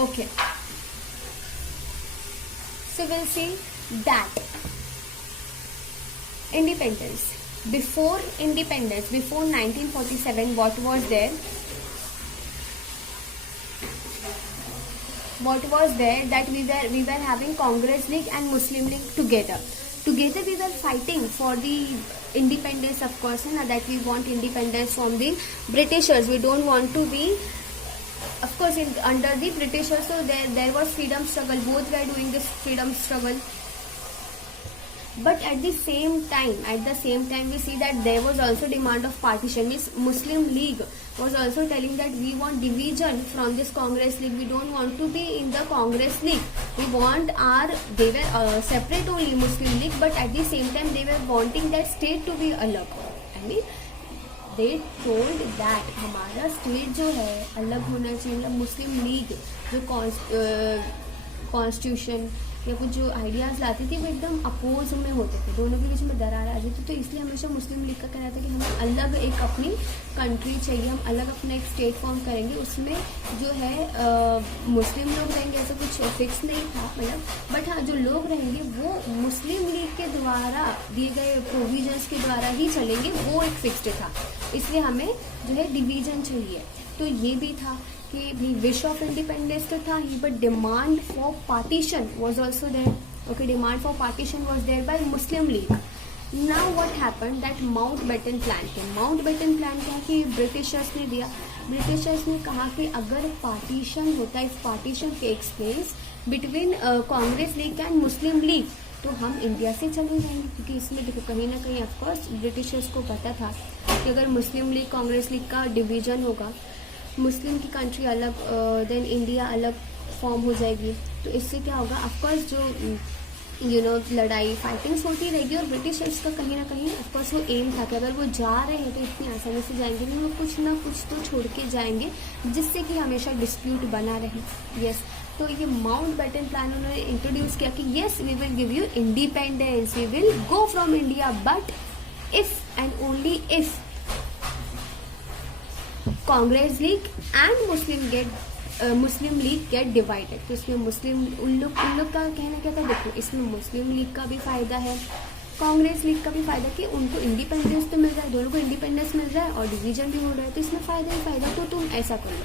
Okay, so we'll see that independence. Before independence, before 1947, what was there? What was there? That we were having Congress League and Muslim League together. Together we were fighting for the independence, of course, and that we want independence from the Britishers. We don't want to be, of course, under the Britishers. So there was freedom struggle. Both were doing this freedom struggle. But at the same time, we see that there was also demand of partition. Means Muslim League was also telling that we want division from this Congress League. We don't want to be in the Congress League. We want they were separate only Muslim League, but at the same time they were wanting that state to be alag. I mean, they told that हमारा state जो है अलग होना चाहिए. मतलब मुस्लिम league जो constitution या कुछ जो आइडियाज़ लाती थी वो एकदम अपोज में होते थे, दोनों के बीच में दरार आ जाती. तो इसलिए हमेशा मुस्लिम लीग का कहना था कि हमें अलग एक अपनी कंट्री चाहिए, हम अलग अपना एक स्टेट फॉर्म करेंगे. उसमें जो है मुस्लिम लोग रहेंगे, ऐसा कुछ फिक्स नहीं था मतलब, बट हाँ जो लोग रहेंगे वो मुस्लिम लीग के द्वारा दिए गए प्रोविजंस के द्वारा ही चलेंगे, वो एक फिक्स्ड था. इसलिए हमें जो है डिवीजन चाहिए. तो ये भी था कि भी विश ऑफ इंडिपेंडेंस तो था ही, but demand for partition was also there. Okay, demand for partition was there by Muslim League. Now what happened that Mountbatten plan के. माउंटबेटन प्लान क्या कि ब्रिटिशर्स ने दिया. ब्रिटिशर्स ने कहा कि अगर पार्टीशन होता है, if partition takes place between Congress League and Muslim League, तो हम इंडिया से चले जाएंगे. क्योंकि इसमें देखो कहीं ना कहीं ऑफकोर्स ब्रिटिशर्स को पता था कि अगर मुस्लिम लीग कांग्रेस लीग का डिवीजन होगा, मुस्लिम की कंट्री अलग, देन इंडिया अलग फॉर्म हो जाएगी. तो इससे क्या होगा, ऑफकोर्स जो लड़ाई फाइटिंग्स होती रहेगी. और ब्रिटिशर्स का कहीं ना कहीं ऑफकोर्स वो एम था कि अगर वो जा रहे हैं तो इतनी आसानी से जाएंगे नहीं, वो कुछ ना कुछ तो छोड़ के जाएंगे जिससे कि हमेशा डिस्प्यूट बना रहे. यस, तो ये माउंटबेटन प्लान उन्होंने इंट्रोड्यूस किया कि yes we will give you independence, we will go from India, but if and only if Congress League and Muslim League get divided. तो इसमें मुस्लिम उन लोग का कहना क्या था, देखो इसमें मुस्लिम लीग का भी फायदा है, कांग्रेस लीग का भी फायदा कि उनको इंडिपेंडेंस तो मिल रहा है, दोनों को इंडिपेंडेंस मिल रहा है और डिवीजन भी हो रहा है. तो इसमें फायदा ही फायदा, तो तुम ऐसा कर लो.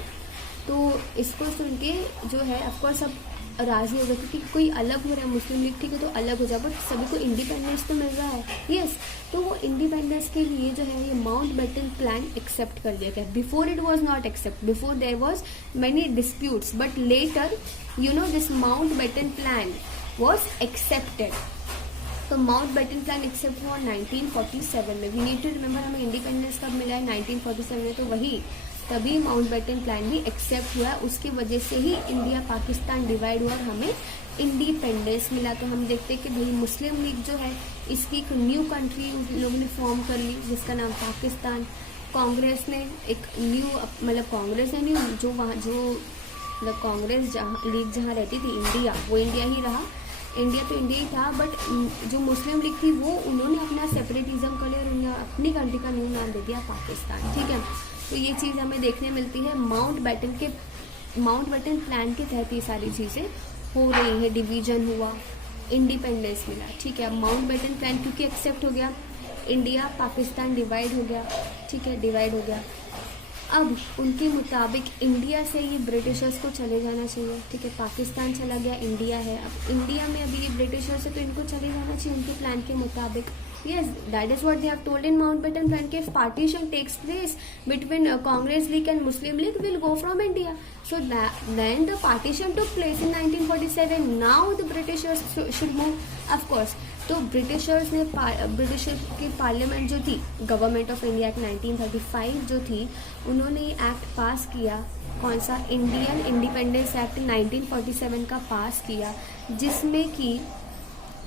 तो इसको सुन के जो है ऑफकोर्स सब राजी हो गए कि कोई अलग हो रहा है मुस्लिम लीग, ठीक है तो अलग हो जाए, बट सभी को इंडिपेंडेंस तो मिल रहा है. यस, तो वो इंडिपेंडेंस के लिए जो है ये माउंटबेटन प्लान एक्सेप्ट कर दिया गया. Before it was not accept, before there was many disputes, but later this Mountbatten plan was accepted. तो माउंटबेटन प्लान एक्सेप्ट हुआ 1947 में. वी नीड टू रिमेंबर हमें इंडिपेंडेंस कब मिला है, 1947 में. तो वही तभी माउंटबेटन प्लान भी एक्सेप्ट हुआ. उसकी वजह से ही इंडिया पाकिस्तान डिवाइड हुआ और हमें इंडिपेंडेंस मिला. तो हम देखते हैं कि भाई मुस्लिम लीग जो है इसकी एक न्यू कंट्री लोगों ने फॉर्म कर ली जिसका नाम पाकिस्तान. कांग्रेस ने एक न्यू, मतलब कांग्रेस है न्यू, जो वहाँ जो मतलब कांग्रेस लीग जहाँ रहती थी इंडिया, वो इंडिया ही रहा. इंडिया तो इंडिया ही था, बट जो मुस्लिम लीग थी वो उन्होंने अपना सेपरेटिज्म कर लिया और उन्होंने अपनी कंट्री का न्यू नाम दे दिया पाकिस्तान. ठीक है, तो ये चीज़ हमें देखने मिलती है माउंटबेटन प्लान के तहत ये सारी चीज़ें हो रही है. डिवीजन हुआ, इंडिपेंडेंस मिला. ठीक है, माउंटबेटन प्लान क्योंकि एक्सेप्ट हो गया, इंडिया पाकिस्तान डिवाइड हो गया. ठीक है, डिवाइड हो गया. अब उनके मुताबिक इंडिया से ये ब्रिटिशर्स को चले जाना चाहिए. ठीक है, पाकिस्तान चला गया, इंडिया है. अब इंडिया में अभी ये ब्रिटिशर्स है तो इनको चले जाना चाहिए उनके प्लान के मुताबिक. Yes, that is what they have told in Mountbatten Plan. If partition takes place between Congress League and Muslim League, will go from India. So then the partition took place in 1947. Now the Britishers should move, of course. तो Britishers की parliament जो थी, government of India act 1935 जो थी, उन्होंने act पास किया. कौन सा? इंडियन इंडिपेंडेंस एक्ट 1947 का पास किया, जिसमें कि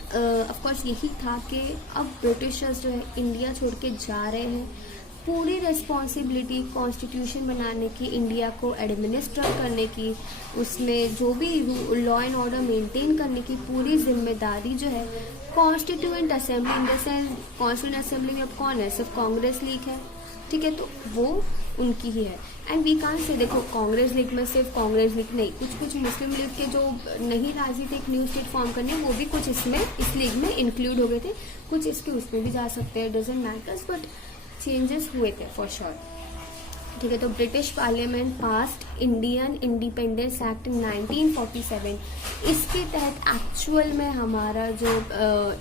ऑफकोर्स यही था कि अब ब्रिटिशर्स जो है इंडिया छोड़ के जा रहे हैं. पूरी रिस्पॉन्सिबिलिटी कॉन्स्टिट्यूशन बनाने की, इंडिया को एडमिनिस्टर करने की, उसमें जो भी लॉ एंड ऑर्डर मेंटेन करने की पूरी जिम्मेदारी जो है constituent assembly, in the sense constituent assembly में अब कौन है? सिर्फ कांग्रेस लीग है. ठीक है, तो वो उनकी ही है। एंड वी कांट से, देखो कांग्रेस लीग में सिर्फ कांग्रेस लीग नहीं, कुछ कुछ मुस्लिम लीग के जो नहीं राजी थे एक न्यू स्टेट फॉर्म करने, वो भी कुछ इसमें इस लीग में इंक्लूड हो गए थे, कुछ इसके उसमें भी जा सकते हैं, डजेंट मैटर्स, बट चेंजेस हुए थे फॉर श्योर। ठीक है, तो British parliament passed Indian independence act 1947। इसके तहत एक्चुअल में हमारा जो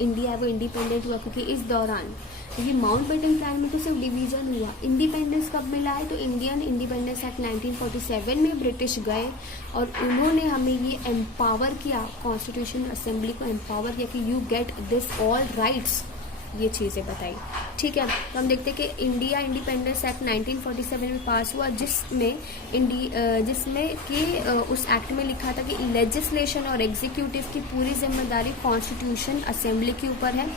इंडिया है वो इंडिपेंडेंट हुआ, क्योंकि इस दौरान ये माउंटबेटन प्लान में तो सिर्फ डिवीजन हुआ। इंडिपेंडेंस कब मिला है, तो इंडियन इंडिपेंडेंस एक्ट 1947 में ब्रिटिश गए और उन्होंने हमें ये एम्पावर किया, कॉन्स्टिट्यूशन असेंबली को एम्पावर किया कि you get this all rights, ये चीज़ें बताई। ठीक है, तो हम देखते हैं कि इंडिया इंडिपेंडेंस एक्ट 1947 में पास हुआ, जिसमें कि उस एक्ट में लिखा था कि लेजिस्लेशन और एग्जीक्यूटिव की पूरी जिम्मेदारी कॉन्स्टिट्यूशन असेंबली के ऊपर है।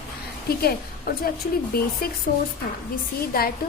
ठीक है, और जो एक्चुअली बेसिक सोर्स था, वी सी दैट